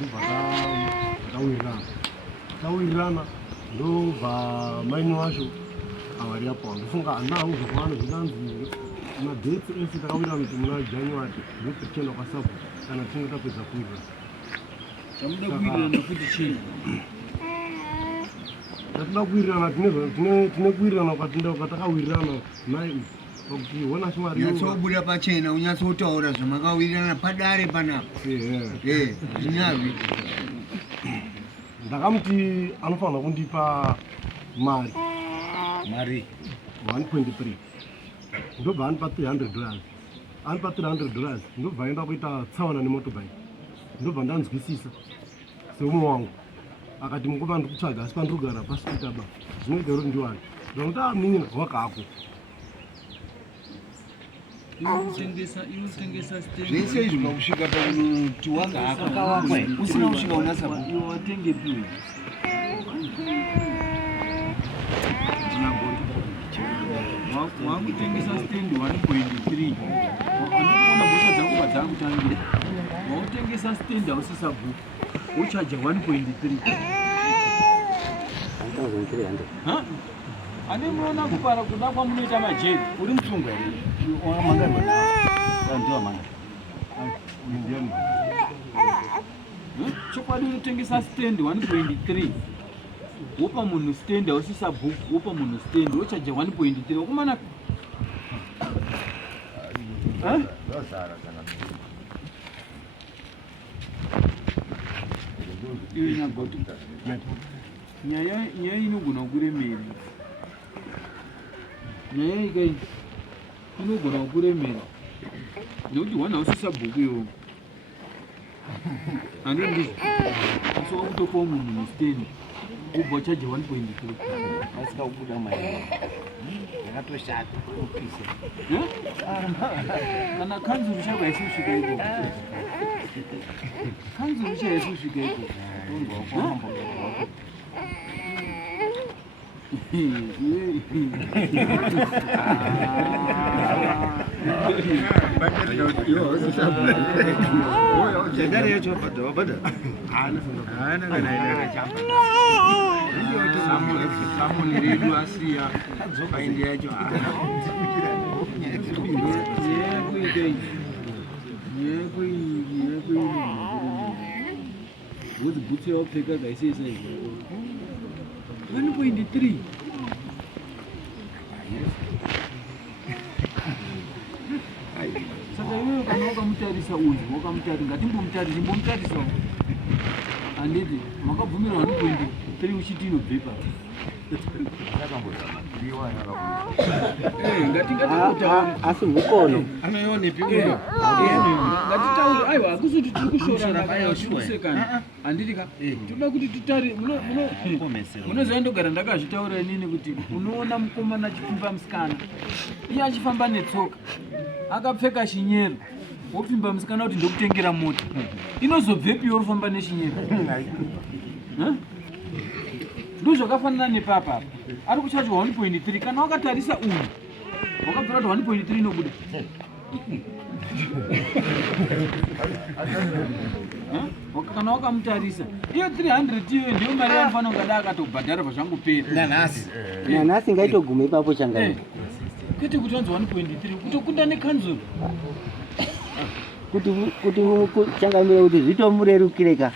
ndobva ndobva maini wacho avariapo ndofunga anawo zvokuwana zvinanzi madheti ese takawira kuti muna January ndotichenda kwasapo kana tinge tapedza kuwira chamuda kuwirirana kuti chii tatida kuwirirana tine kuwirirana kwatakawirirana mai kuti wona shimari nyatsobuda pachena unyatsotaura zvamakawirirana padare panapa zvinyavi ndakamuti anofanira kundipa mari 1.3 ndobva anipa $300 anipa $300 ndobva aenda kuita tsaona nemotobike ndobva ndanzwisisa seumwe wangu akati mukuva ndikutsvaga asi pandirikugara pasikuitaba zvinoita kuti ndiwani ndokuti aminina wakako zvese izvi pakusvika pakuti wanga usina kusvika unasawatenge piwe wakutengesa stand 1.3 andikuona mhosva dzangu padzakutangira wautengesa stand hausisa bhuku uchaja 1.3 ane muona kupara kuda kwamunoita majezi uri mutsungwa here chokwadi unotengesa stand 1.3 wopa munhu stand hausisa bhuku wopa munhu stand wochaja 1.3 wakumana iwe nyagoti nyaya inogona kuremera nyaya ikai inogona kuremera nekuti wana hausisa bhuku iwo andondizvo asi wakutopawo munhu mustand ubva uchaja 1.3 asikakubuda mai yakatoshata kana kanzuru chako haisisvika iko kanzuru cha haisisvika iko samuni redu asiya aindi yacho kuti bhutsu yawapfeka gaisesa 1.3 saka iwewe kana wakamutarisa uyu wakamutarisa ngatimbomutarisa handiti makabvumira 1.3 uchiti inobvepa asi mukono ngatitaure aiwa hakusiti tiri kushoranakusekana handitika toda kuti tutari munoziva ndogara ndakazvitaura inini kuti unoona mukomana achipfimba musikana iye achifamba netsoka akapfeka chinyero wopfimba musikana kuti ndokutengera mota inozobvepiwo rufamba nechinyero ndozvakafanana nepapa ari kuchajwa 1.3 kana wakatarisa uyu wakabvira kuti 1.3 inobuda kana wakamutarisa iyo 300 iyo ndiyo mari yanofanira ungada akatobhadhara pazvangopera nanhasi ngaitoguma ipapo changai kwete kuti wanzi 1.3 kutokunda nekanzuro kuti changamira kuti zvitomurerukireka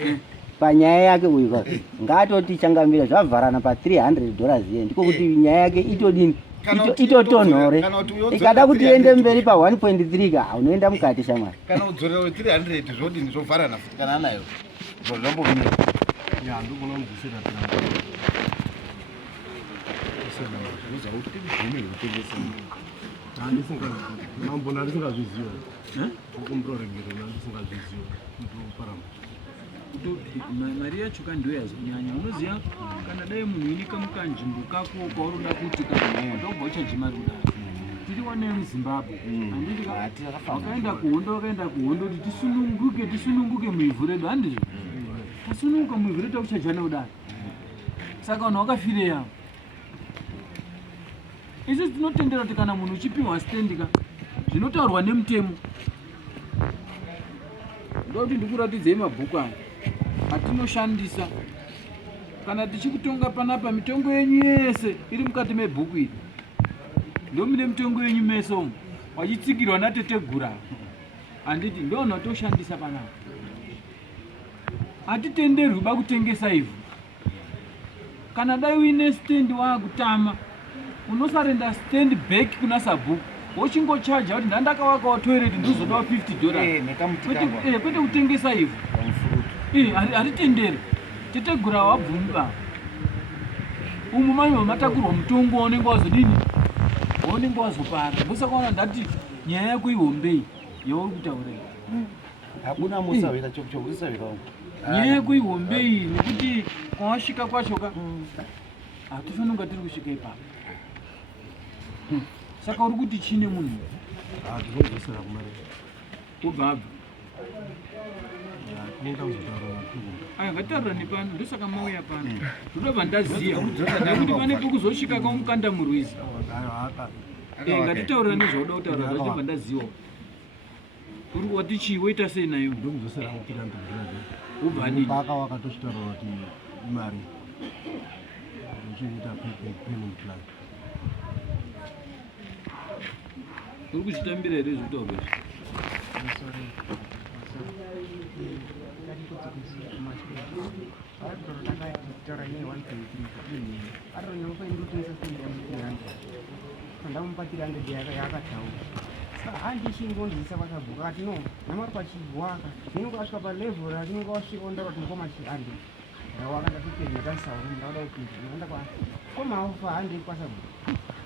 panyaya yake uyu ngatoti changamira zvavharana pa$300 iye ndiko kuti nyaya yake itodini itotonhore ikada kuti iende mberi pa1.3 ka unoenda mukati shamwari kana udzorera 300 zvodini zvovharana futi kana anayo zvambomira ya ndikuna muzvisira mambona ndisingazviziva ukumurorengera ndisingazviziva ndoparama mari yacho kandoyazi kunyanya unoziva kana dai munhu inika mukanzvimbo kako kwauroda kuti ndobva uchaji mari kudai tiri wanei muzimbabwe handiti wakaenda kuhondo kuti tisununguke muivhu redu handizvo tasununguka muivhu redu takuchajana kudai saka vanhu wakafireya isi tinotendera kuti kana munhu uchipiwa stendika zvinotaurwa nemutemo ndokuti ndikuratidzei mabhuku aya atinoshandisa kana tichikutonga panapa. Mitongo yenyu yese iri mukati mebhuku iri, ndomune mitongo yenyu mese umu wachitsigirwa natetegura. Handiti ndo notoshandisa panapa. Hatitenderwi ba kutengesa ivhu. Kana dai uine stand wakutama, unosarenda stand back kuna sabhuku wochingochaja kuti ndandakawakawo toilet ndizodawo $50. Kwete kutengesa ivhu. Hatitenderi. Tetegura wabvumba. Umu manyo matakurwa mutongo waunenge wazodini? Waunenge wazopara. Musakaona ndati nyaya yako ihombei yauri kutaurei. Hakuna musawira chokuchovusawira. Nyaya yako ihombei nekuti kwawasvika kwachoka hatifanira kunga tiri kusvika ipapo. Saka uri kuti chine munhu Ndinozosera kumari. ubva Tinoita kuzotaura matungo. aya ngatitarurani pano, ndosaka mauya pano ndinobva ndaziya nekuti pane pekuzosvika kwamukanda murwizi. Ngatitaurira nezvauda kutaura zvacho bva ndaziyawo. Uri wati chii woita sei nayo? Ndokuzosera kuti Ubva adini? mpaka wakatoshitaura kuti imari ndochinoita payment plan. Uri kuzvitambira here zvitaurwa izvi? Ndamupatia 100 yakataura handichingondiisa pakabhuka ati no namari pachibwaka ndinenge wasvika palevel ratinenge wasvika ndakati mukoma chihandi wakandatipenetasauri ndauda kuti ndinoenda komaofa handi kwasabhuku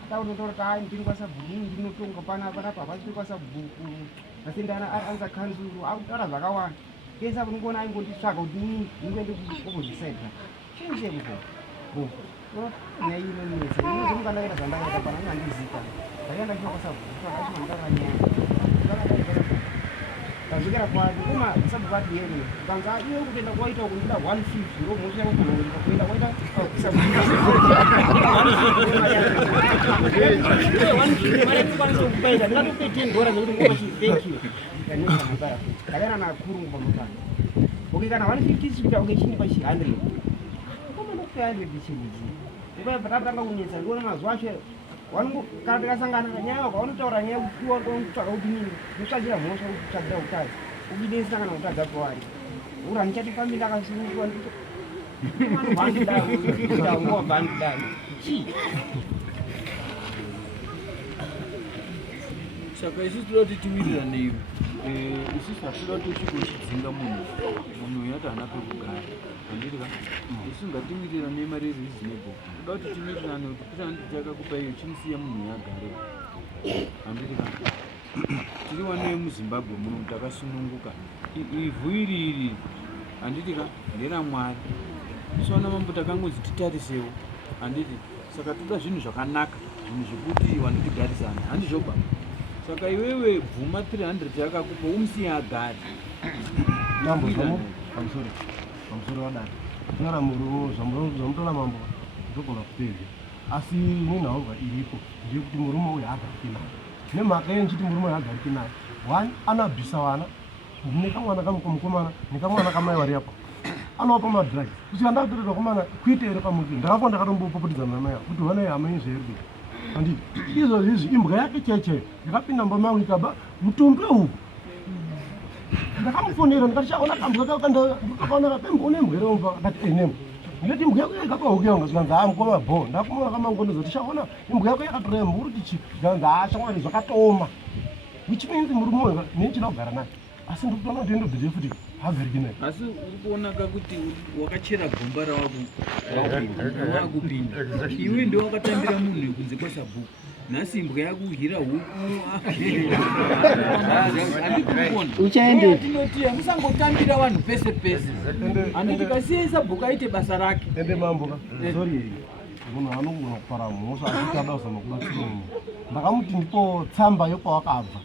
ataunotaura kuti ai ndiri kwasabhuku ndinotonga panapa hapasviki kwasabhuku asi ndaanza kanzuru akutaura zvakawanda kesa unongoona aingonditsvaga kuti ndingoende opposite chinchekuko nyaya inonetsa inozomukandakaita zvandakaita pana andizika ndaenda chino kwasabhuku zvakachino ndakanyaa kazvikira kwati uma sabhuku ati yeni kanza iwe kutoenda kwaita kuita 150 ndo mosha kunoita kuenda kwaita sabhuku ndingatope $10 zvokuti ngomachi thank you ndakana nakurungu pamukana okay kana 150 sikuita okay chini pachi 100 koma ndokupe 100 chinichi ukapatanga kunetsa ndiona mazuva acho kana tikasangana nanyaya kwaunotaura nyaya kutsvaga kuti nini utsvakira mhosva kutsvagira utadzi ukidesangana kutadza kwaari ura ndichatifambi ndakasunungua nditoangobhandidai chii. Saka isusu toda kuti tiwirirane isusu hatoda kuti uchigozvidzinga munhu yati hana pekugara. Handiti ka? Isusu ngatiwirirane mari reasonable. Toda kuti tiwirirane kuti kuti handiti akakupa iyo chimusiya munhu yagare. Handiti ka? Tiri vana vemuZimbabwe muno takasununguka. Ivhu iri handiti ka? NderamWari. Isu vana mambo takangozi titarisewo. Handiti? Saka toda zvinhu zvakanaka, zvinhu zvekuti vanotigarisana. Handizvoba? Saka iwewe bvuma 300 yakakupa umusiya agari. Mambo pamusoro wadani. Nyara murumo zvamutora mambo ndogona kupedza. Asi nenhauva iripo ndeyekuti murume uyu hagariki naye. Nemhaka yenchiti murume uyu hagariki naye. One, anabvisa vana. Ndine kamwana kamukomana nekamwana kamai vari apa. Anowapa madrugs. Kusvika ndakutorerwa komana kuite here pamuti. Ndakafa ndakatombopopotedzana namai ako kuti vana hamenyi zvairi. Handiti izvozvo izvi imbwa yake cheche yakapinda mumba mangu ikaba mutumbi uhu. Ndakamufonera ndikati chaona kambwa ndakaona kapembwa une mbwa remumba akati nembwa ndikati imbwa yako yakapa huku yangu zvikanzi mukoma bho ndakumona kamangu ndizoti chaona imbwa yako yakatoremba uri kuti chi zvikanzi shamwari zvakatoma which means murume uyu nechida kugara naye asi ndikutoona kuti ndobvije futi hagariki naye. Asi uri kuonaka kuti wakachera gomba rawakupinda iwe ndo wakatambira munhu kunze kwasabhuku. Nhasi imbwa yakuhira huku uchaende tinoti musangotambira vanhu pese pese. Handiti kasiya sabhuku aite basa rake. Ende mambo sorry munhu anogona kupara mhosva achitsada kuzama kubatsira munhu. Ndakamuti ndipo tsamba yokwawakabva.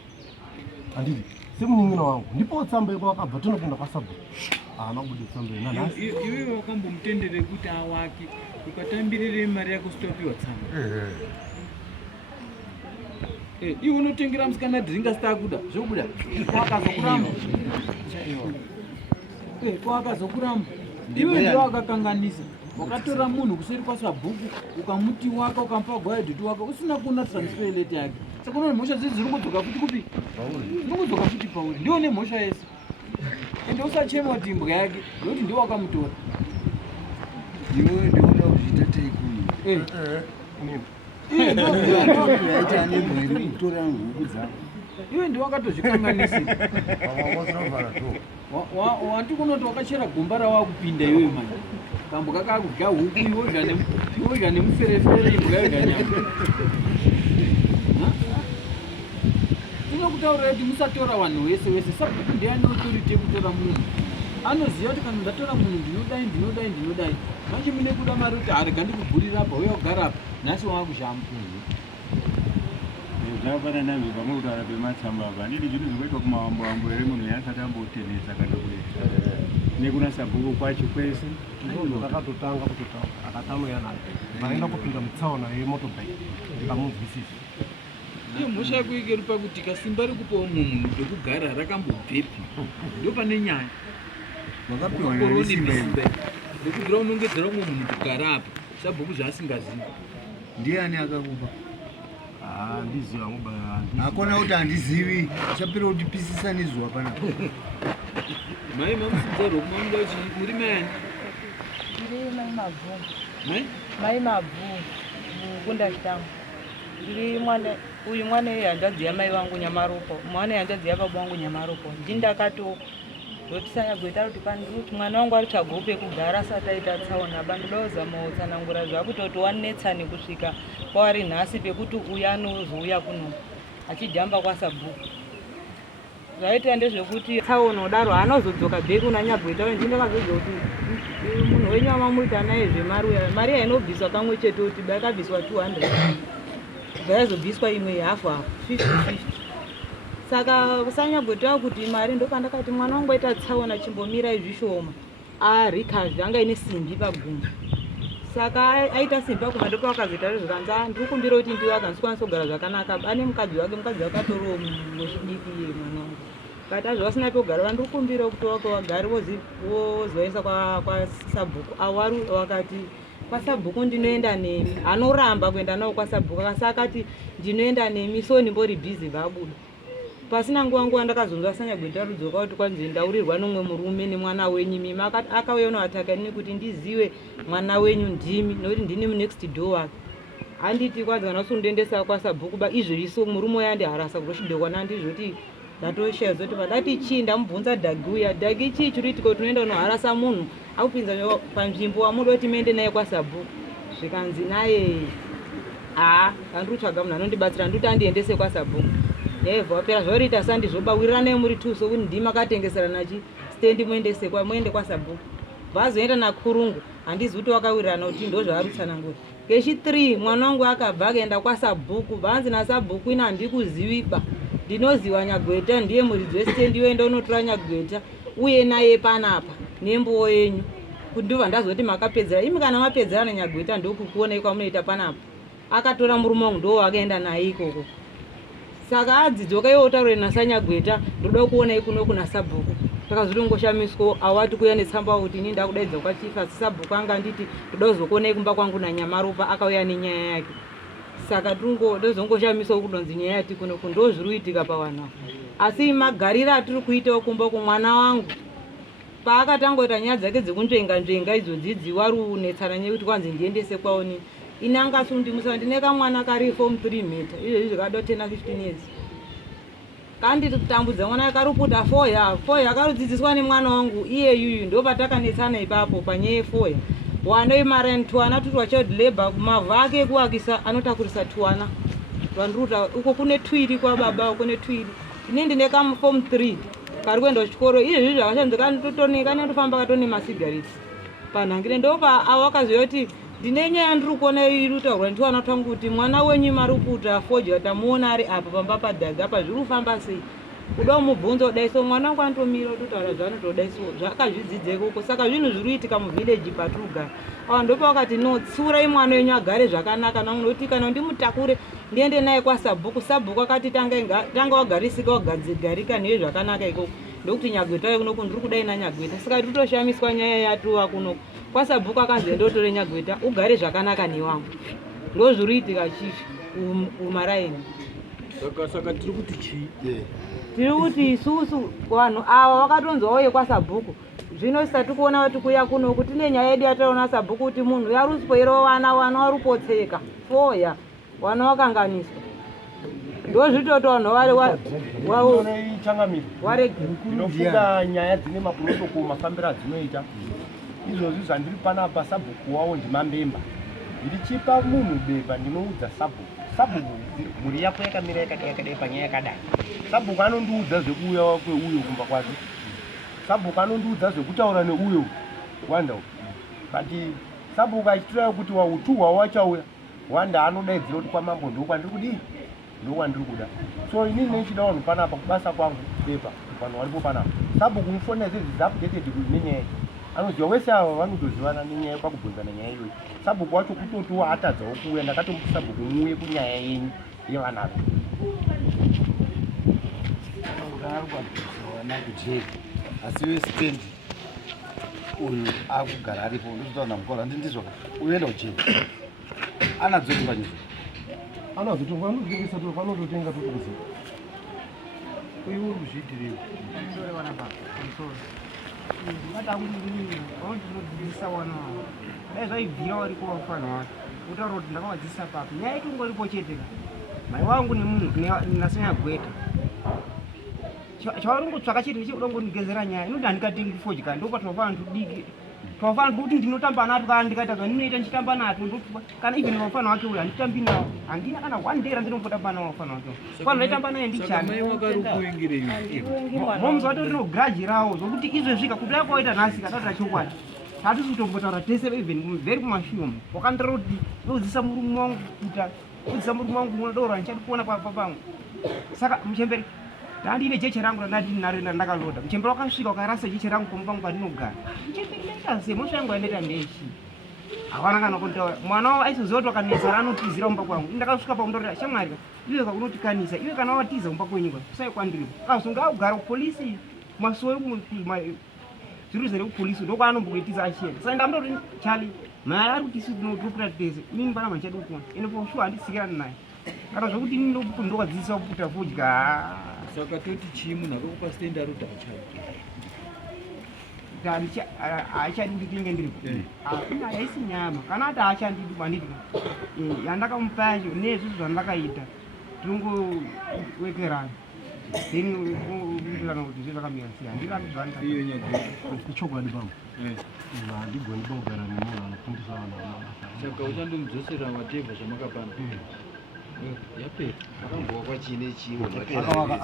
Handiti semunin'ina wangu ndipo tsamba yokwawakabva tinopinda kwasabhuku. Haana kubude tsamba inanhasi. Iwewe wakambomutendere kuti awake ukatambirire mari yako sitopiwa tsamba. Iwe unotengera musikana dhiringa sitakuda zvokuda wakazokuramba. Wakazokuramba iwe ndio wakakanganisa. Wakatora munhu kuseri kwasabhuku ukamuti waka ukampa gwayadhiti waka usina kuona transfer letter yake. Saka unoona mhosva dzidzi dziri kudzoka futi kupi? Dziri kudzoka futi pauri. Ndiwo nemhosva yese. Ende usachema kuti imbwa yake ndokuti ndiwo wakamutora. Iwe ndinoda kuzviita teikuni. Yaita nembwa iri kutora huku dzako. Iwe ndiwo wakatozvikanganisira. Wanti kunoti wakachera gomba rawakupinda iwe mani. Kambwa kakakudya huku iwozva nemuferefere imbwa yoga nyama. Tinokutaurira kuti musatora vanhu wese sabhuku ndiani authority kutora munhu. Anoziva kuti kana ndatora munhu ndinodai. Manje mune kuda mari kuti arega ndikubhurira apa uya kugara apa. Nhasi wakushamba. Zvakafanana nazvo pamwe kutaura pematsamba apa handidi zvinhu zvinoitwa kumawambo here munhu yaasati ambotenesa kana kuita nekuna sabhuku kwacho kwese akatotanga kutotaura akatauya naye vaenda kupinda mutsaona yemotobike ndikamunzwisisa. Iyo mhosva yako iri pakuti kasimba rikupawo munhu pekugara rakambobvepi ndo pane nyaya. Wakapiwa nesimba ndokubvira unongedzera umwe munhu kugara apa sabhuku zvaasingazivi. ndiani akakupa? Handiziva ngubaya. Hakuna kuti handizivi. Chapira kuti pisisa nezuva panapa. Mai mamusidza rokumamuda kuti muri mayani? Ndiri mai mabvu. Mai? Mai mabvu mukunda chitambo. Ndiri uyu mwana yehanzvadzi yamai vangu Nyamaropo. Mwana yehanzvadzi yababa vangu Nyamaropo. Ndindakatoko. Ndotisanyagweta kuti kuti mwana wangu ari tsvaga pekugara asati aita tsaona. Bandoda kuzama kutsanangura zvakutoti wanetsani kusvika kwaari nhasi pekuti uya anozouya kuno achijamba kwasabhuku. Zvaita ndezvekuti tsaona udaro haanozodzoka bheki kuna Nyagweta. Ndindakazodza kuti munhu wenyu wamamuita naye zvemari uya. Mari yainobviswa kamwe chete kuti dakabviswa 200. Zvaizobviswa imwe hafu 50-50. Saka Sanyagweta kuti mari ndopandakati mwana wangu aita tsaona chimbomira zvishoma. Rikazvi anga ine simbi pagumbo. Saka aita simbi pakuma ndipo akazoita zvakanza ndiri kumbira kuti ndiwe akasikwanisa kugara zvakanaka. Ane mukadzi wake akatorowo muchidiki mwana wangu. Kati zvasina pekugara ndiri kumbira kuti wagare wozoisa kwasabhuku. Awaru wakati kwasabhuku ndinoenda nemi. Anoramba kuenda nawo kwasabhuku. Akati ndinoenda nemi so ndimbori busy vabuda. Pasina nguva ndakazonzwa Sanyagweta rudzoka kuti kwanzi ndaurirwa nomwe murume nemwana wenyu mimi. Akauya unoataka nini kuti ndizive mwana wenyu ndimi nokuti ndini next door wake. Handiti kwanzi kana usundoendesa kwasabhuku izvozvo murume uya andiharasa kutoshidekwana ndizvoti ndatoshaya zoti padati chii ndamubvunza dhagi uya dhagi chii chiriitika kuti unoenda unoharasa munhu akupinza panzvimbo wamuda kuti muende naye kwasabhuku. Zvikanzi naye andiri kutsvaga munhu anondibatsira ndoti andiendese kwasabhuku. Yaibva wapera zvauriita sandizvobawirirana muri tuso kuti ndima akatengeserana stendi muende kwasabhuku. Vazoenda nakurungu handizi kuti wakawirirana kuti ndo zvaarutsanangura. Kechi3 mwana wangu akabva akaenda kwasabhuku. Vanzi nasabhuku ina handikuziviba. Ndinoziva Nyagweta ndiye muridzi westendi yoenda unotora Nyagweta uye naye panapa nembowo yenyu. Kuti ndobva ndazoti makapedzera. Imi kana mapedzera naNyagweta ndokukuonai kwamunoita panapa. Akatora murume wangu ndo akaenda naye ikoko. Saka adzidzoka iwo utaure naSanyagweta ndoda kuona ikuno kuna sabhuku. Saka zviri ngoshamiswa awati kuya netsamba kuti ini ndakudaidza kwachifa sabhuku anga nditi ndoda kuzokuona kumba kwangu naNyamaropa akauya nenyaya yake. Saka ndozongoshamiswa kudonzi nyaya yati kuno ndo zviri kuitika pawana. Asi magarira atiri kuitawo kumba kumwana wangu. Paakatangoita nyaya dzake dzekunzvenga idzodzi wari unetsana nekuti kwanzi ndiendese kwaoni. Inanga sundi musandineka mwana kari form 3 meter. Izvo zvakado 10 na 15 years. Kandi kutambudza mwana akaruputa 4 akarudzidziswa nemwana wangu iye yuyu ndo patakanetsana ipapo panyaya 4. Wano imara twana tutwa child labor kumavha ake kuakisa anotakurisa twana. Vanruta uko kune twiri kwa baba kune twiri. Inende ndeka form 3 kari kuenda kuchikoro izvi zvakashanzika ndototoneka ndofamba katone masigarettes. Panhangire ndopa awakazoti ndinenyaya ndiri kuona irutaurwa nditwana twangu kuti mwana wenyu maruputa foja tamuona ari apa pamba padhaga apa zviri kufamba sei. Kuda mubvunzo daiso mwana wangu antomira totaura zvanotodaiso zvakazvidzidze koko. Saka zvinhu zviri kuitika muvillage paturugara. Ndopa wakati no tsiurai mwana wenyu agare zvakanaka noti kana ndimutakure ndiende naye kwasabhuku. Sabhuku akati tanga wagarisika wagadzigarika newe zvakanaka ikoko. ndokuti Nyagweta kunoku ndiri kudai naNyagweta saka totoshamiswa nyaya yatuwa kunoku kwasabhuku akanzi ndotore Nyagweta ugare zvakanaka newangu ndozviriitika chichi umaraini saka tiri kuti chii tiri kuti isusu vanhu ava vakatonzwawo kwasabhuku zvino tisati kuona kuti kuya kunoku tine nyaya yedu yataona sabhuku kuti munhu yaruspoirawo vana warupotseka foya vana vakanganiswa ndozvitoti vanhu inofunga nyaya dzine maprotocol mafambiro adzinoita izvozvi zvandiri panapa sabhuku wawo ndimambemba ndichipa munhu bemba ndinoudza sabhuku mhuri yako yakamira yakadai panyaya yakadai sabhuku anondiudza zvekuuya kweuyo kumba kwake sabhuku anondiudza zvekutaura neuyo wanda but sabhuku achitora kuti wautu hwawo wachauya wanda anodaidzira kuti kwamambo ndokwandiri kudii ndokwandiri kuda so inini nechida vanhu panapa kubasa kwangu pepa vanhu varipo panapa sabhuku mufoni dzedzi dzaupdated nenyaya anoziva wese ava vanotozivana nenyaya kwakubvunzana nyaya iyoyi sabhuku wacho kutoti waatadzawo kuuya ndakatomuti sabhuku muuye kunyaya yenyu yevanavo asi westendi uyu akugara aripo ndozvitaura mukora handindizvo uyoenda kuchini anadzotunga nyizo anazotonga anozivisa to vanototenga totokuziva uyu uri kuzviitirei ndinodzidzisa wana wavo dai zvaibvira wariko vafana wacho utaura kuti ndakavadzidzisa papi nyaya itongoripo chete mai wangu nasanyagweta chavarongotsvaka chete nechekuda ngondigezera nyaya inoti handikatengi fodya ndopatinofanira tudiki tinofanira kuti ndinotamba nato kana ndikaita zvandinoita ndichitamba nato kana even vafana wake uyu handitambi nawo handina kana 1 day randinombotamba nawo vafana wake fana ndaitamba naye ndichaniomza wato rinogirajirawo zvokuti izvezvika kuti yakwaita nhasi katata chokwadi hatisi kutombotaura tese even very kumashumu wakandirira kuti ndodzidzisa murume wangu kuita odzidzisa murume wangu unodaura ndichadi kuona papamwe saka muchemberi ndandine jeche rangu randandinarenda ndakaloda muchemberi wakasvika ukarasa jeche rangu pamupangu pandinogara muchemberi ndaitase mosha yangu yandaita ndechi havana kana kutaura mwana wavo aisoziva kuti wakanisa ranotizira kumba kwangu ndakasvika pamundorera shamwari iwe unotikanisa iwe kana watiza kumba kwenyuka kusai kwandiripo kazonga agara kupolisi masoro zviro zvere kupolisi ndokwaanombokutiza achienda saka ndamutoti chali naye ari kuti isi tinotopura tese mimi pana manchadi kuona ende poshuwa handisikirani naye kana zvokuti ini ndokadzidzisa kuputa fodya saka toti chii munhu akakupa stendi ari kuti haachadi ndichinge ndiripo haisi nyama kana ati haachandidi banditi yandakamupa yacho nezvizvo zvandakaita tinongowekerana then uitirana kuti zve zvakamira sei ichokwadi pamo handigoni pakugara nemunhu anofundisa vanhu vamabasa saka uchandomudzosera matebva zvamakapanda yapera akambowa kwachine chimwe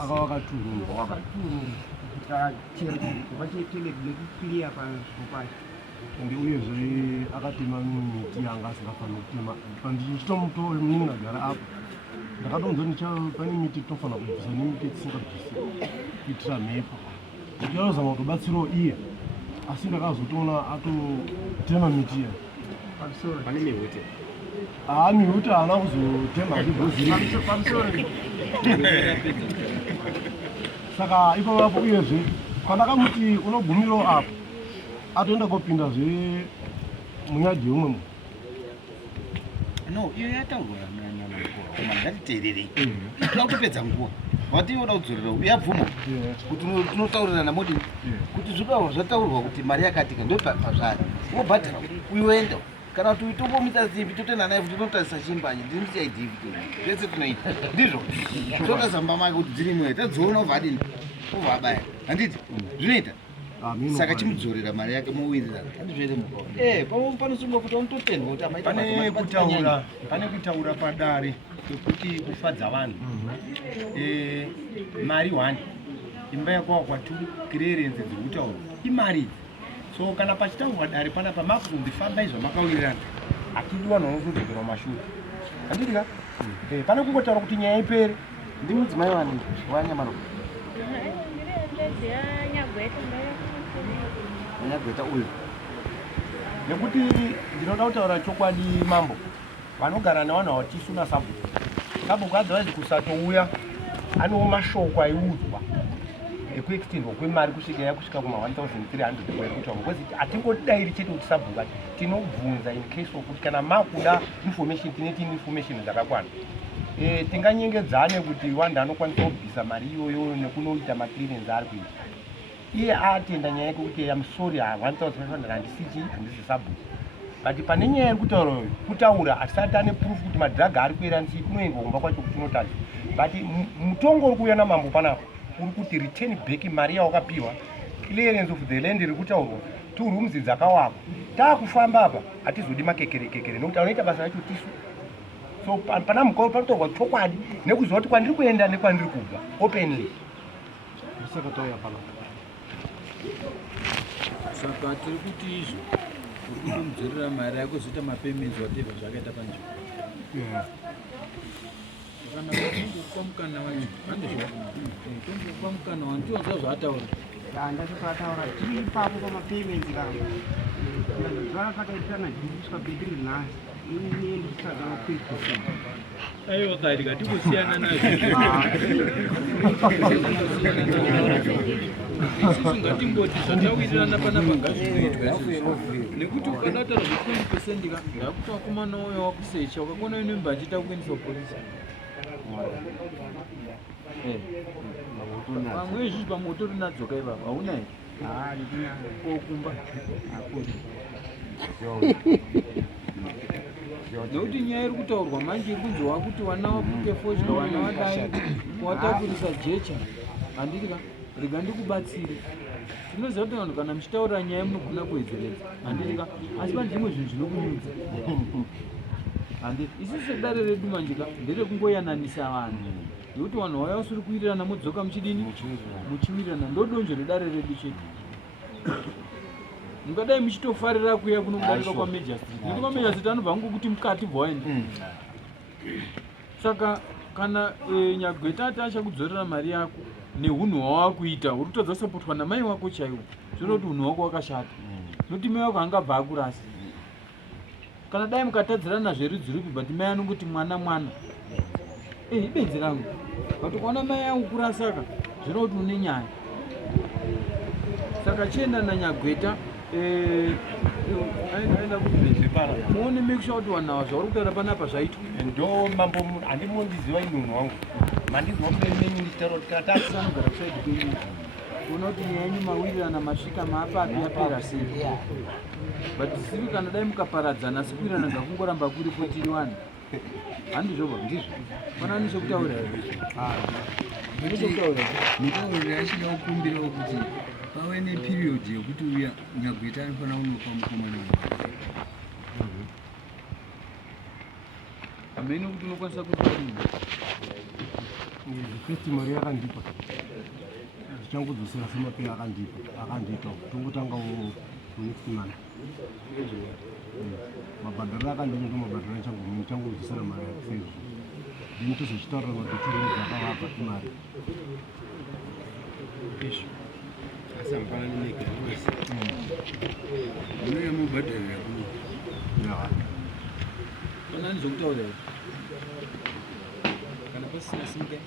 akawaka turunga nekuclear pacho ende uyezve akatema miti yanga asingafanira kutema pandichitomutomunini agara apa ndakatonzwa pane miti tofanira kubvisa nemiti etisingabvisi kuitira mhepo ndichazama kutobatsirawo iye asi ndakazotoona atotema miti iya pane mihute mihute haana kuzotema achibvoziri saka ipapo uyezve pandakamuti unogumirawo apo atoenda kopinda zve munyadhi yomwe munhu no iyo yataurwa koma ngatiteererei toda kutopedza nguva wati oda kudzorera uyabvuma kuti tinotaurirana modini kuti zvibawa zvataurwa kuti mari yakatika ndo pazvari wobhadhara uyoenda kana kuti uitombomita zivi totenda naye kuti unotarisa chimbanje ndinichaidhivi tese tunoita ndizvo totazamba make kuti dzirimwe tadziona ovadini ovabaya handiti zvinoita saka chimudzorera mari yake mowirirana handizvoere mukao panosungwa kuti unototendwa kuti pane kutaura padare kwekuti kufadza vanhu mari 1 imba yakawakwa 2 clearance dzekutaura imari so kana pachitaurwa dare panapa mafumbi fambai zvamakawirirana hatidi vanhu vanotodzokera mashure handitika pane kungotaura kuti nyaya ipere ndimudzimai wani wanyamaro anyagweta uyu nekuti ndinoda kutaura chokwadi mambo vanogara nevanhu vatisuna sabhuku adhawaisi kusatouya anewo mashoko aiudzwa yekuextendwa kwemari kusvika kuma 1300 kwairikuitwa because hatingodairi chete kuti sabhuka tinobvunza in case of kuti kana makuda information tineti information dzakakwana. Tinganyengedzane kuti wanda anokwanisa kubvisa mari iyoyo nekunoita maclearance ari kuita. Iye atenda nyaya yekuti I'm sorry 1500 handisichi handisi sabhuka. But pane nyaya yekutaura kutaura asati ane proof kuti madhiragi ari kuera ndisi kunoendwa kumba kwacho kuti unotadza. But mutongo uri kuuya namambo panapa uri kuti return back mari yawakapiwa, clearance of the land iri kutaurwa, 2 rooms dzakawakwa. Taakufamba apa hatizodi makekerekekere nokuti anoita basa racho tisu. So pana mukuru panotorwa chokwadi nekuziva kuti kwandiri kuenda nekwandiri kubva openly. Saka tauya panapa. Saka tiri kuti izvo uri kumudzorera mari yako zoita mapemenzi watebva zvakaita panzvimbo. Kana kupa mukana wacho kupa mukana wandiwanza zvaataura ndachotataura tiri ipapo pamapayments kangu zvakataitirana kusvika betiri nhasi inendisadzama kuikusina aiwa kari katikusiyana nazvo isusu ngatimboti zvatawirirana panapa ngazvinoitwa nekuti ukadataura zve 20% ndakuti wakomana uyo wakusecha ukakona unemba achiita kuendeswa polisi pamwe izvi pamoto rinadzoka ivava hauna here kokumba nekuti nyaya iri kutaurwa manje iri kunzi wakuti wana wapuke fodya wana wadai watakurisa jecha handiti ka rega ndikubatsire tinoziva kuti vanhu kana muchitaurira nyaya munogona kuedzeredza handiti ka asi pane zvimwe zvinhu zvinokunyudza handiti isusu sedare redu manjika nderekungoyananisa vanhu nekuti vanhu vaya usiri kuwirirana modzoka muchidini muchiwirirana ndodonzvo redare redu chete mungadai muchitofarira kuya kuno kudarika kwaMajor Street nekuti kwaMajor Street anobva ngokuti mukati bwaindi saka kana Nyagweta ati achakudzorera mari yako neunhu hwawakuita uri kutadza kusapotwa namai wako chaiwo zvino kuti unhu wako wakashata nokuti mai wako angabva akurasa kana dai mukatadzirana zverudzi rupi but mai anongoti mwana ibenzi rangu but kwaona mai angu kurasaka zvino kuti une nyaya saka chienda naNyagweta aenda kuzvipara muone make sure kuti vanhu ava zvauri kutaura panapa zvaitwa ndo mambo handimondiziva inunhu wangu mandiziva kumenyu nditaura kuti katasanogara kusaidi kwenyu kuona kuti nyaya yenyu mawirirana masvika maapapi yapera sei but sivi kana dai mukaparadzana sikuirana ngakungoramba kuripo tiri vanhu handizvobva ndizvo pana nechekutaura mutauriro achida kukumbirawo kuti pave neperiod yekuti uya Nyagweta anofanira kunopa mukomana wake hamene kuti unokwanisa kutorini first mari yakandipa zvichangodzosera semapei akandiita tongotangawo next month mabhadharo akandinyoka mabhadharo changodzosera mari yakusezvo then tozochitaurira madhotoreni dzakavapa imari asamfanani negarosi unoya mubhadharira kuno kana ndizokutaurira kana pasina simbe